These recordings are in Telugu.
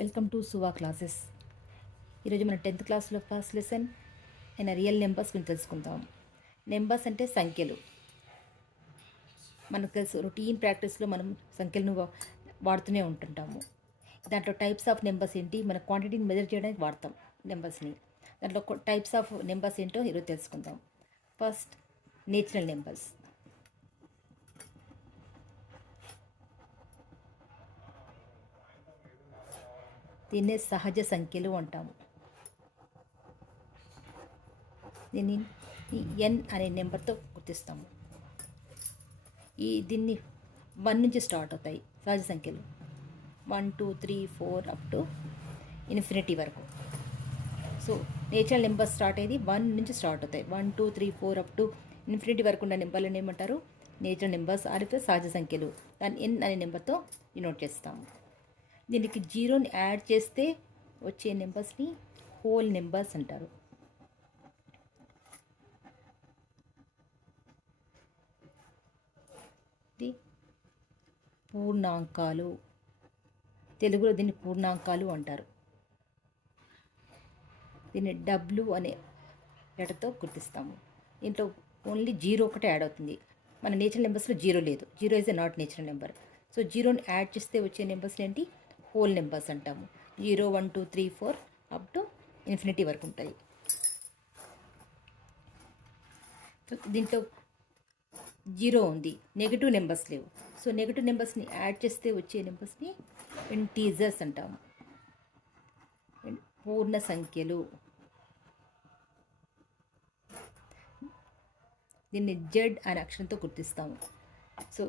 Welcome to సువా classes. ఈరోజు మన 10th క్లాస్లో ఫస్ట్ లెసన్ అయిన రియల్ నెంబర్స్ గురించి తెలుసుకుందాం. నెంబర్స్ అంటే సంఖ్యలు. మనకు తెలుసు, రొటీన్ ప్రాక్టీస్లో మనం సంఖ్యలను వాడుతూనే ఉంటుంటాము. దాంట్లో టైప్స్ ఆఫ్ నెంబర్స్ ఏంటి, మన క్వాంటిటీని మెజర్ చేయడానికి వాడతాం నెంబర్స్ని. దాంట్లో టైప్స్ ఆఫ్ నెంబర్స్ ఏంటో ఈరోజు తెలుసుకుందాం. First, natural numbers. దీన్నే సహజ సంఖ్యలు అంటాము. దీన్ని ఎన్ అనే నెంబర్తో గుర్తిస్తాము. దీన్ని 1 నుంచి స్టార్ట్ అవుతాయి సహజ సంఖ్యలు. 1 2 3 4 అప్ టు ఇన్ఫినిటీ వరకు. సో నేచురల్ నెంబర్స్ స్టార్ట్ అయ్యేది 1 నుంచి స్టార్ట్ అవుతాయి. 1 2 3 4 అప్ టు ఇన్ఫినిటీ వరకు ఉన్న నెంబర్లను ఏమంటారు? నేచురల్ నెంబర్స్ ఆర్ సహజ సంఖ్యలు. దాన్ని ఎన్ అనే నెంబర్తో డినోట్ చేస్తాము. దీనికి జీరోని యాడ్ చేస్తే వచ్చే నెంబర్స్ని హోల్ నెంబర్స్ అంటారు. పూర్ణాంకాలు, తెలుగులో దీన్ని పూర్ణాంకాలు అంటారు. దీన్ని డబ్ల్యూ అనే లెటర్తో గుర్తిస్తాము. దీంట్లో ఓన్లీ జీరో ఒకటే యాడ్ అవుతుంది. మన నేచురల్ నెంబర్స్లో జీరో లేదు. Zero is a not natural number. So జీరోని యాడ్ చేస్తే వచ్చే నెంబర్స్ ఏంటి? హోల్ నెంబర్స్ అంటాము. 0 1 2 3 4 అప్ టు ఇన్ఫినిటీ వరకు ఉంటాయి. సో దీంట్లో జీరో ఉంది, నెగిటివ్ నెంబర్స్ లేవు. సో నెగిటివ్ నెంబర్స్ని యాడ్ చేస్తే వచ్చే నెంబర్స్ని ఇంటీజర్స్ అంటాము. పూర్ణ సంఖ్యలు. దీన్ని జెడ్ అనే అక్షరంతో గుర్తిస్తాము. So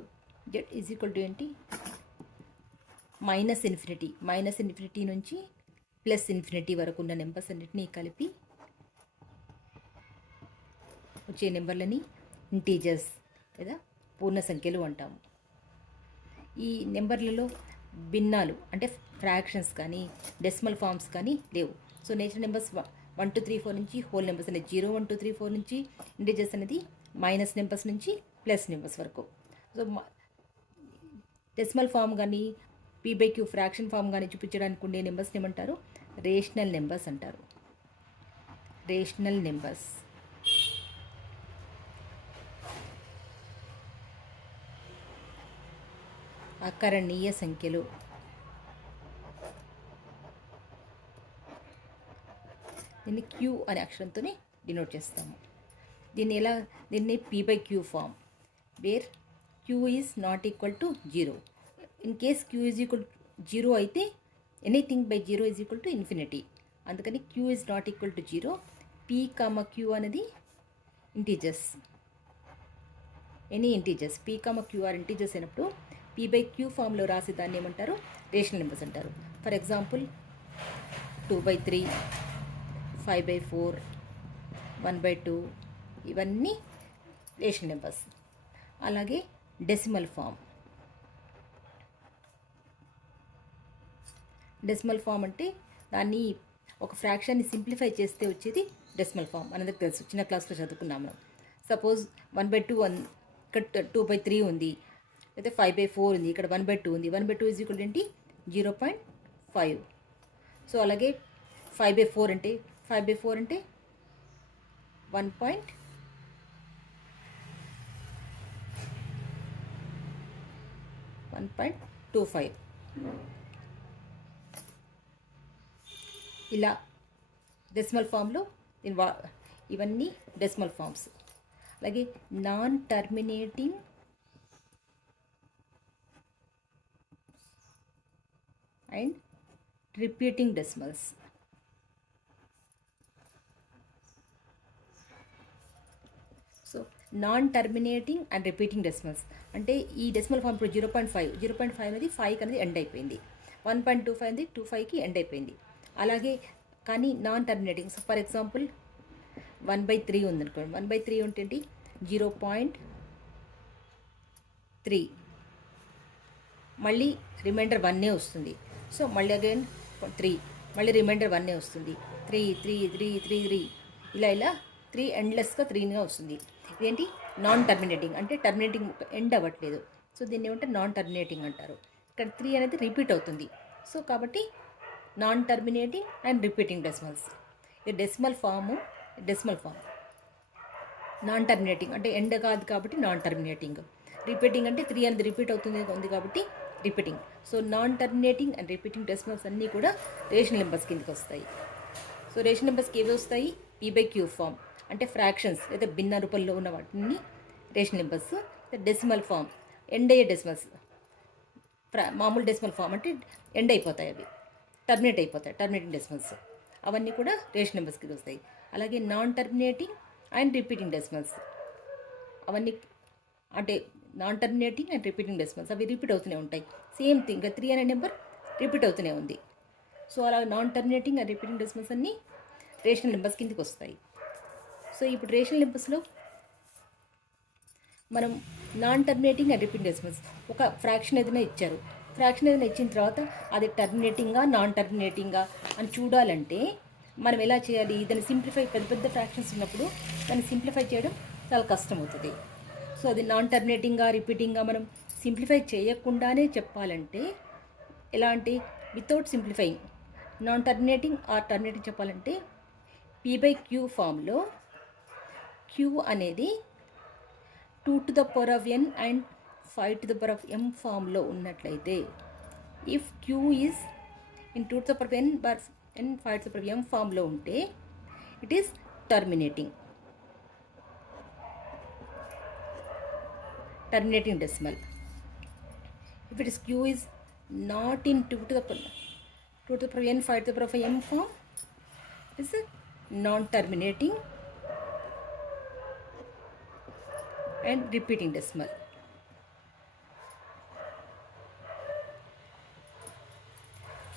Z is equal to ఏంటి? మైనస్ ఇన్ఫినిటీ నుంచి ప్లస్ ఇన్ఫినిటీ వరకు ఉన్న నెంబర్స్ అన్నిటినీ కలిపి వచ్చే నెంబర్లని ఇంటీజర్స్ లేదా పూర్ణ సంఖ్యలు అంటాము. ఈ నెంబర్లలో భిన్నాలు అంటే ఫ్రాక్షన్స్ కానీ డెసిమల్ ఫార్మ్స్ కానీ లేవు. సో నేచురల్ నెంబర్స్ 1 2 3 4 నుంచి హోల్ నెంబర్స్ అనేది 0 1 2 3 4 నుంచి ఇంటీజర్స్ అనేది మైనస్ నెంబర్స్ నుంచి ప్లస్ నెంబర్స్ వరకు. సో డెసిమల్ ఫామ్ కానీ పీ/క్యూ ఫ్రాక్షన్ ఫామ్ కానీ చూపించడానికి ఉండే నెంబర్స్ని ఏమంటారు? రేషనల్ నెంబర్స్ అంటారు. Rational numbers. అకరణీయ సంఖ్యలు. దీన్ని క్యూ అనే అక్షరంతో డినోట్ చేస్తాము. దీన్ని p q form, where q is not equal to 0. In case q is equal 0 అయితే anything by 0 is equal to infinity. అందుకని q is not equal to 0. Q అనేది integers. Any integers Q R integers అయినప్పుడు పీ/క్యూ ఫామ్లో రాసి దాన్ని ఏమంటారు? రేషనల్ నెంబర్స్ అంటారు. ఫర్ ఎగ్జాంపుల్ 2/3, 5/4, 1/2 ఇవన్నీ రేషనల్ నెంబర్స్. అలాగే డెసిమల్ ఫామ్. డెసిమల్ ఫామ్ అంటే దాన్ని ఒక ఫ్రాక్షన్ని సింప్లిఫై చేస్తే వచ్చేది డెసిమల్ ఫామ్. మనందరికి తెలుసు, చిన్న క్లాస్లో చదువుకున్నాము. సపోజ్ 1/2 ఇక్కడ 2/3 ఉంది, అయితే 5/4 ఉంది, ఇక్కడ 1/2 ఉంది. 1/2 ఈజ్ ఈక్వల్ ఏంటి? 0.5. సో అలాగే 5/4 అంటే 1.25. ఇలా డెసిమల్ ఫామ్లో ఇవన్నీ డెసిమల్ ఫామ్స్. అలాగే non terminating and repeating decimals. So non terminating and repeating decimals అంటే ఈ డెసిమల్ ఫామ్ ఇప్పుడు 0.5 అనేది 5కి అనేది ఎండ్ అయిపోయింది. 1.25 అనేది 25కి ఎండ్ అయిపోయింది. అలాగే కానీ non terminating. So for example 1/3 ఉందనుకోండి. 1/3 ఏంటి? 0.3. మళ్ళీ రిమైండర్ 1 వస్తుంది. సో మళ్ళీ అగైన్ 3, మళ్ళీ రిమైండర్ 1 వస్తుంది. 3 ఇలా 3 ఎండ్లెస్గా 3గా వస్తుంది. ఇదేంటి? నాన్ టర్మినేటింగ్ అంటే టర్మినేటింగ్ ఎండ్ అవ్వట్లేదు. సో దీన్ని ఏమంటే నాన్ టర్మినేటింగ్ అంటారు. ఇక్కడ 3 అనేది రిపీట్ అవుతుంది. సో కాబట్టి non terminating and repeating decimals. ఇది డెసిమల్ ఫామ్. నాన్ టర్మినేటింగ్ అంటే ఎండ్ కాదు కాబట్టి నాన్ టర్మినేటింగ్. రిపీటింగ్ అంటే 3 అనేది రిపీట్ ఉంది కాబట్టి repeating. So non terminating and repeating decimals అన్నీ కూడా రేషనల్ నెంబర్స్ కిందకి వస్తాయి. సో రేషనల్ నెంబర్స్కి ఏవి వస్తాయి? p/q ఫామ్ అంటే ఫ్రాక్షన్స్ లేదా భిన్న రూపంలో ఉన్న వాటిని rational numbers. Decimal form end అయ్యే డెసిమల్స్. మామూలు డెసిమల్ ఫామ్ అంటే ఎండ్ అయిపోతాయి, అవి టర్మినేటింగ్ డెసిమల్స్. అవన్నీ కూడా రేషనల్ నెంబర్స్ కింద వస్తాయి. అలాగే non terminating and repeating decimals, అవన్నీ అంటే non terminating and repeating decimals అవి రిపీట్ అవుతూనే ఉంటాయి. సేమ్ థింగ్ 3 అనే నెంబర్ రిపీట్ అవుతూనే ఉంది. సో అలా non terminating and repeating decimals అన్నీ రేషనల్ నెంబర్స్ కిందకి వస్తాయి. సో ఇప్పుడు రేషనల్ నెంబర్స్లో మనం non terminating and repeating decimals, ఒక ఫ్రాక్షన్ ఏదైనా ఇచ్చారు, ఫ్రాక్షన్ ఏదైనా ఇచ్చిన తర్వాత అది టర్మినేటింగా నాన్ టర్మినేటింగా అని చూడాలంటే మనం ఎలా చేయాలి? దాన్ని సింప్లిఫై, పెద్ద పెద్ద ఫ్రాక్షన్స్ ఉన్నప్పుడు దాన్ని సింప్లిఫై చేయడం చాలా కష్టం అవుతుంది. సో అది నాన్ టర్మినేటింగ్గా రిపీటింగ్గా మనం సింప్లిఫై చేయకుండానే చెప్పాలంటే ఎలాంటి without simplifying non terminating or terminating చెప్పాలంటే p/q ఫామ్లో q అనేది 2 to the power of n and 5 to the power of m ఫామ్లో ఉన్నట్లయితే, if q is in 2 to the power of n బర్ n 5 to the power of m ఫామ్లో ఉంటే it is terminating decimal. If it is q is not in 2 to the power n 5 to the power of m form, it is a non-terminating and repeating decimal.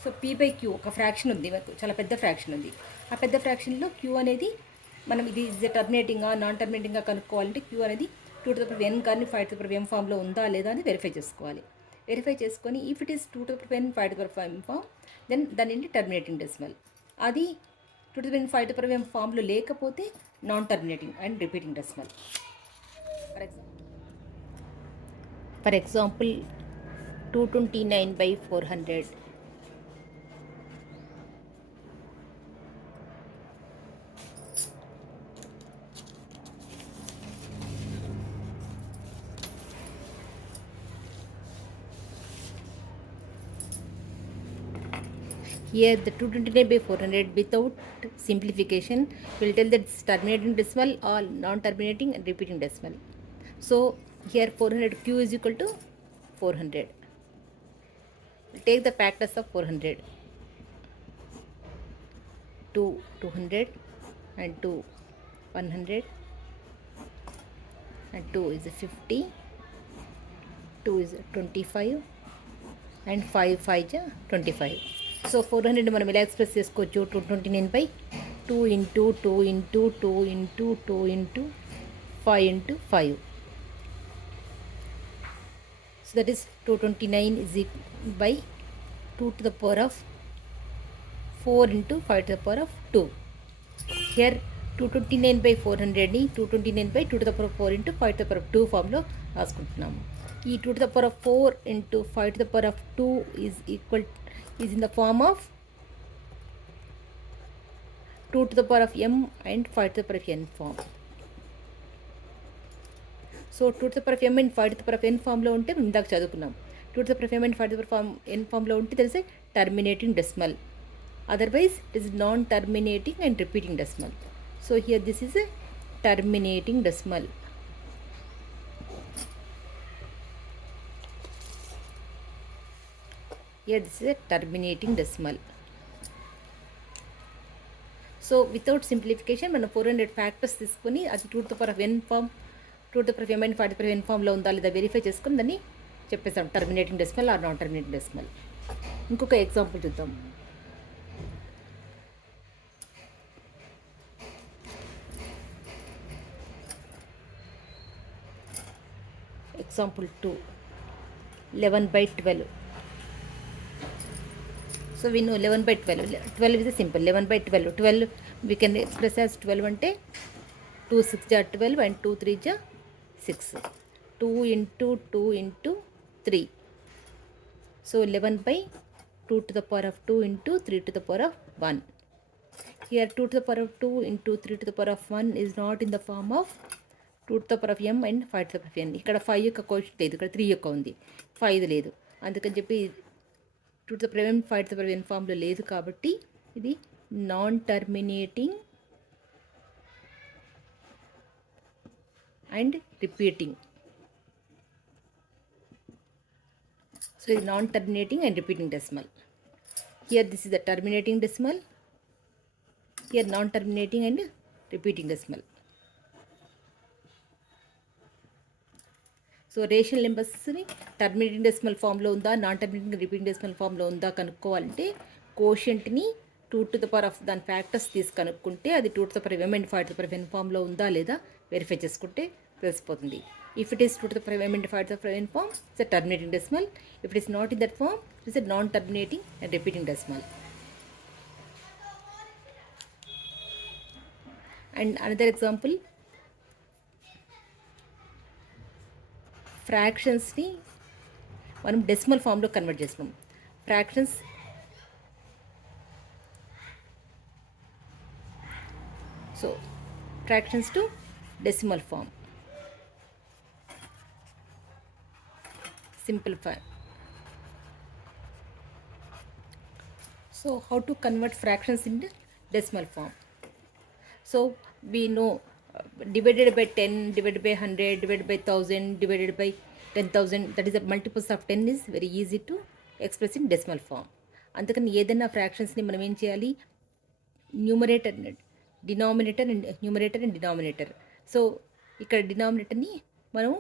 So p/q ఒక ఫ్రాక్షన్ ఉంది, చాలా పెద్ద ఫ్రాక్షన్ ఉంది. ఆ పెద్ద ఫ్రాక్షన్లో q అనేది మనం ఇది టర్మినేటింగా నాన్ టర్మినేటింగ్గా కనుక్కోవాలంటే q అనేది 2 to the power n కానీ 5 to the power m ఫామ్లో ఉందా లేదా అని వెరిఫై చేసుకోవాలి. వెరిఫై చేసుకొని if it is 2 to the power n 5 to the power m form, then దాని ఏంటి టర్మినేటింగ్ డెసిమల్. అది 2 to the power n 5 to the power m ఫామ్లో లేకపోతే non terminating and repeating decimal. For example 229/400. Here the 229/400 without simplification will tell that it's terminating decimal or non-terminating and repeating decimal. So here 400 q is equal to 400. We'll take the factors of 400. 2 200 and 2 100 and 2 is 50, 2 is 25 and 5 5 is 25. So 400 మనం ఇలా ఎక్స్ప్రెస్ చేసుకోవచ్చు. 229/2 into 2 into 2 into 2 into 5 into 5. So that is 229 is by 2 to the power of 4 into 5 to the power of 2. Here 229/400ని 229/2 to the power of 4 into 5 to the power of 2 ఫామ్లో రాసుకుంటున్నాము. ఈ 2 to the power of 4 into 5 to the power of 2 is in the form of 2 to the power of m and 5 to the power of n form. So 2 to the power of m and 5 to the power of n ఫామ్లో ఉంటే మేము ఇందాక చదువుకున్నాం. 2 to the power of m and 5 to the power of n ఫామ్లో ఉంటే there is a terminating decimal. Otherwise it is non-terminating and repeating decimal. So here this is a terminating decimal. Here this is a terminating decimal. So without simplification మనం 400 ఫ్యాక్టర్స్ తీసుకొని అది 2 to the power of n form, 2 to the power of m and 5 to the power of n ఫామ్లో ఉందా లేదా వెరిఫై చేసుకొని దాన్ని చెప్పేస్తాం terminating decimal or non terminating decimal. ఇంకొక ఎగ్జాంపుల్ చూద్దాం. Example 2, 11/12. So we know 11/12. 12 is a simple 11/12. 12 we can express as 12 అంటే 2 6 are 12 and 2 3 are 6. 2 into 2 into 3. So 11/12. 2 to the power of 2 into 3 to the power of 1. Here 2 to the power of 2 into 3 to the power of 1 is not in the form of 2 to the power of m and 5 to the power of n. ఇక్కడ 5 యొక్క కోషెంట్ లేదు, ఇక్కడ 3 యొక్క ఉంది, 5 లేదు. అందుకని చెప్పి 2 to the power of m 5 to the power of n ఫామ్లో లేదు, కాబట్టి ఇది non terminating and repeating. So it is non-terminating and repeating decimal. Here this is the terminating decimal, here non-terminating and repeating decimal. So rational నెంబర్స్ని టర్మినేటింగ్ డెసిమల్ ఫామ్లో ఉందా, నాన్ టర్మినేటింగ్ రిపీటింగ్ డెసిమల్ ఫామ్లో ఉందా కనుక్కోవాలంటే కోషెంట్ని 2 to the power of దాని ఫ్యాక్టర్స్ తీసి కనుక్కుంటే అది 2 to the power of m and 5 to the power of n ఫామ్లో ఉందా లేదా వెరిఫై చేసుకుంటే తెలిసిపోతుంది. If it is 2 to the power of m and 5 to the power of n form, it's a terminating decimal. If it is not in that form, it is a non-terminating and repeating decimal. And another example, ఫ్రాక్షన్స్ని మనం డెసిమల్ ఫామ్లో కన్వర్ట్ చేస్తున్నాం. Fractions so fractions to decimal form. Simplify. So how to convert fractions into decimal form? So we know divided by 10, divided by 100, divided by 1000, divided by 10,000, that is the multiples of 10 is very easy to express in decimal form. అందుకని ఏదైనా ఫ్రాక్షన్స్ని మనం ఏం చేయాలి, numerator denominator and numerator and denominator. So ఇక్కడ డినామినేటర్ని మనం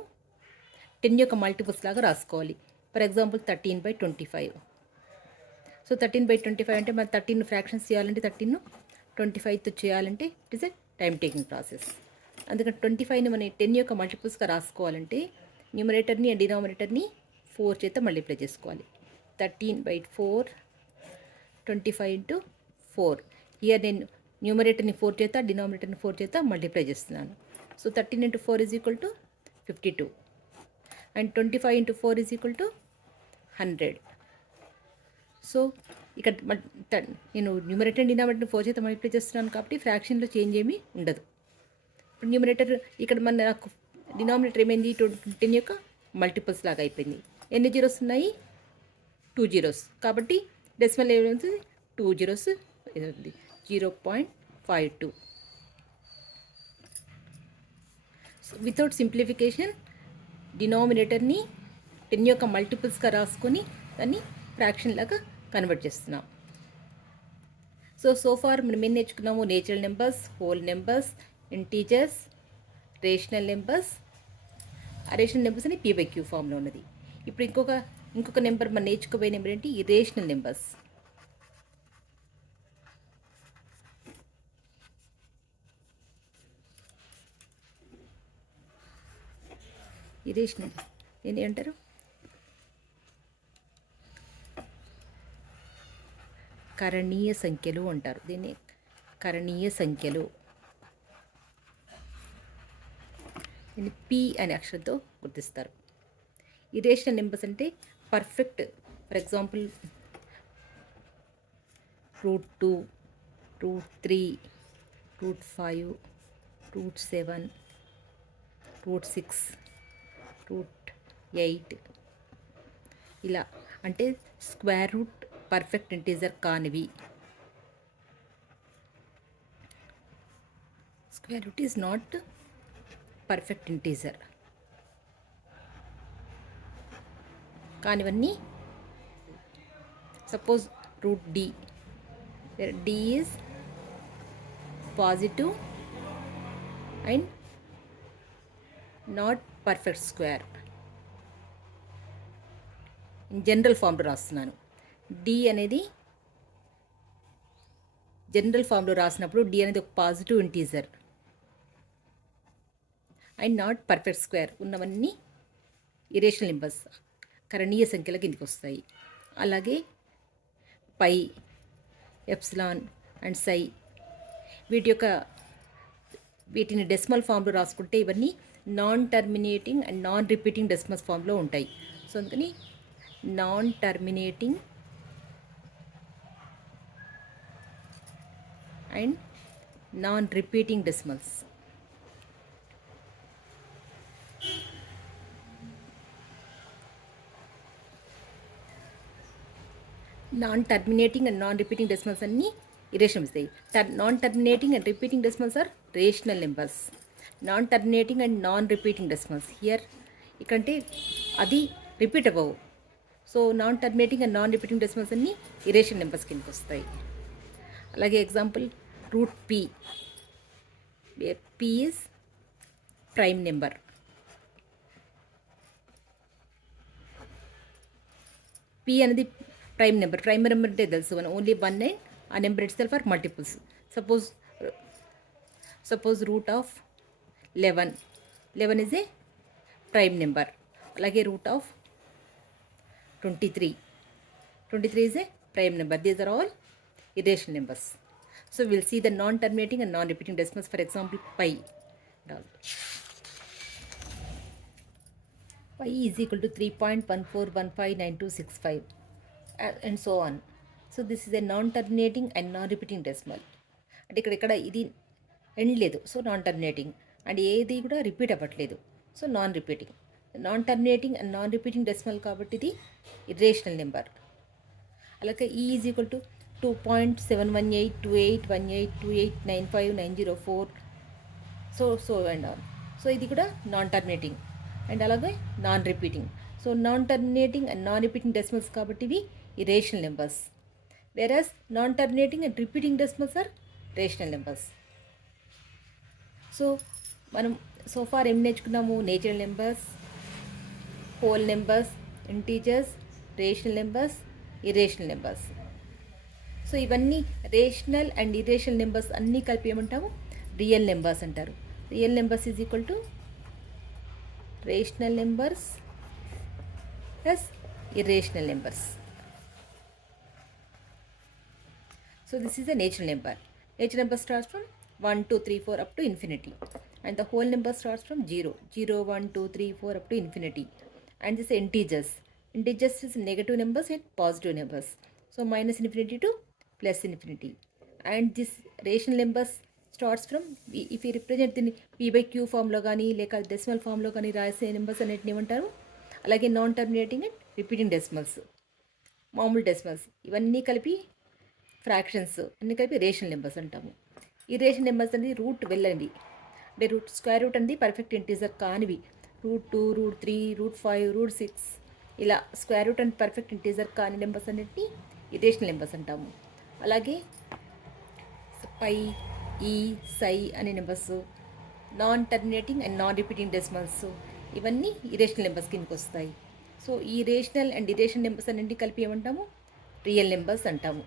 10 యొక్క మల్టిపుల్స్ లాగా రాసుకోవాలి. For example 13/25. సో 13/25 అంటే మనం 13 ఫ్రాక్షన్స్ చేయాలంటే 13 25తో చేయాలంటే it is a time taking process. అందుకని 25ని మనం 10 యొక్క మల్టిపుల్స్గా రాసుకోవాలంటే న్యూమరేటర్ని అండ్ డినామినేటర్ని 4 చేత మల్టిప్లై చేసుకోవాలి. 13/4 25 into 4. హియర్ నేను న్యూమరేటర్ని 4 చేత డినామినేటర్ని 4 చేత మల్టిప్లై చేస్తున్నాను. So 13 into 4 is equal to 52. And 25 into 4 is equal to 100. So ఇక్కడ నేను న్యూమరేటర్ అండ్ డినామినేటర్ 4 చేత మల్టిప్లై చేస్తున్నాను కాబట్టి ఫ్రాక్షన్లో చేంజ్ ఏమీ ఉండదు. ఇప్పుడు న్యూమరేటర్ ఇక్కడ నాకు డినామినేటర్ ఏమైంది, 10 యొక్క మల్టిపుల్స్ లాగా అయిపోయింది. ఎన్ని జీరోస్ ఉన్నాయి, 2 జీరోస్. కాబట్టి డెసిమల్ ఏమవుతుంది, 2 జీరోస్ అవుతుంది, 0.52. సో వితౌట్ సింప్లిఫికేషన్ డినామినేటర్ని 10 యొక్క మల్టిపుల్స్గా రాసుకొని దాన్ని ఫ్రాక్షన్ లాగా కన్వర్ట్ చేస్తున్నాం. సో ఫార్ మనం ఏం నేర్చుకున్నాము, natural numbers, whole numbers, integers, rational numbers. ఆ రేషనల్ నెంబర్స్ అని p/q ఫామ్లో ఉన్నది. ఇప్పుడు ఇంకొక నెంబర్ మనం నేర్చుకోబోయే నెంబర్ ఏంటి, ఈ రేషనల్ నెంబర్స్. ఈ రేషనల్ దీన్ని ఏమంటారు, కరణీయ సంఖ్యలు అంటారు. దీన్ని కరణీయ సంఖ్యలు. దీన్ని పి అనే అక్షరంతో గుర్తిస్తారు. ఈ రేషనల్ నెంబర్స్ అంటే పర్ఫెక్ట్. ఫర్ ఎగ్జాంపుల్ √2, √3, √5, √7, √6, √8 ఇలా అంటే స్క్వేర్ రూట్ పర్ఫెక్ట్ ఇంటీజర్ కానివి. Square root is not perfect integer కానివన్నీ. Suppose √d, d is positive and not perfect square. General ఫామ్లో రాస్తున్నాను. d అనేది జనరల్ ఫామ్లో రాసినప్పుడు d అనేది ఒక positive integer and not perfect square ఉన్నవన్నీ ఇరేషనల్ నెంబర్స్, కరణీయ సంఖ్యల కిందికి వస్తాయి. అలాగే పై, ఎప్సిలాన్ అండ్ సై వీటిని డెసిమల్ ఫామ్లో రాసుకుంటే ఇవన్నీ non terminating and non repeating decimal ఫామ్లో ఉంటాయి. సో అందుకని non terminating and non-repeating decimals. Non-terminating and non-repeating decimals అన్నీ ఇరేషన్ ఇస్తాయి. Non-terminating and repeating decimals are rational numbers. Non-terminating and non-repeating decimals here ఇకంటే అది రిపీట్ అవ్వవు. So non terminating and non repeating decimals అన్నీ ఇరేషన్ నెంబర్స్ కిందకి వస్తాయి. అలాగే example root p, p is prime number. P అనేది ప్రైమ్ నెంబర్. ప్రైమ్ నెంబర్ అంటే తెలుసు మనం, ఓన్లీ 1 అండ్ ఆ number itself or multiples. Suppose root of 11 is a prime number. అలాగే root of 23 is a prime number. These are all irrational numbers. So we'll see the non-terminating and non-repeating decimals. For example, pi. Pi is equal to 3.14159265 and so on. So this is a non-terminating and non-repeating decimal. అంటే ఇక్కడ ఇది ఎండ్ లేదు, సో నాన్ టర్మినేటింగ్. అండ్ ఏది కూడా రిపీట్ అవ్వట్లేదు, so non repeating. Non terminating and non repeating decimal కాబట్టి ఇది ఇర్రేషనల్ నెంబర్. అలాగే e is equal to 2.7182818289590 so and on. So ఇది కూడా నాన్ టర్మినేటింగ్ అండ్ అలాగే non repeating. So non terminating and non repeating decimals కాబట్టి ఇవి irrational numbers. Whereas non terminating and repeating decimals are rational numbers. So మనం సోఫార్ ఏం నేర్చుకున్నాము? Natural numbers, whole numbers, integers, rational numbers, irrational numbers. So ఇవన్నీ రేషనల్ అండ్ ఇరేషనల్ నెంబర్స్ అన్నీ కలిపి ఏమంటాము? రియల్ నెంబర్స్ అంటారు. Real numbers is equal to rational numbers plus irrational numbers. So this is a natural number. Natural number starts from 1, 2, 3, 4 up to infinity. And the whole number starts from 0, 1, 2, 3, 4 up to infinity. And this is integers. Integers is negative numbers and positive numbers. So minus infinity to plus infinity. And this rational numbers starts from, if we represent the p/q ఫామ్లో కానీ లేక డెసిమల్ ఫామ్లో కానీ రాసే నెంబర్స్ అన్నిటిని ఏమంటారు? అలాగే non terminating and repeating decimals, మామూలు డెసిమల్స్, ఇవన్నీ కలిపి ఫ్రాక్షన్స్ అన్నీ కలిపి రేషనల్ నెంబర్స్ అంటాము. ఈ రేషనల్ నెంబర్స్ అనేది రూట్ వెళ్ళండి, అంటే రూట్ స్క్వేర్ రూట్ అనేది పర్ఫెక్ట్ ఇంటీజర్ కానివి, √2, √3, √5, √6 ఇలా square root and perfect integer కాని నెంబర్స్ అన్నిటిని ఇరేషనల్ నెంబర్స్ అంటాము. అలాగే పై, ఈ, సై అనే numbers, non terminating and non repeating decimals, ఇవన్నీ ఇరేషనల్ నెంబర్స్ కిందకి వస్తాయి. సో ఈ రేషనల్ అండ్ ఇరేషనల్ నెంబర్స్ అన్నింటినీ కలిపి ఏమంటాము? రియల్ నెంబర్స్ అంటాము.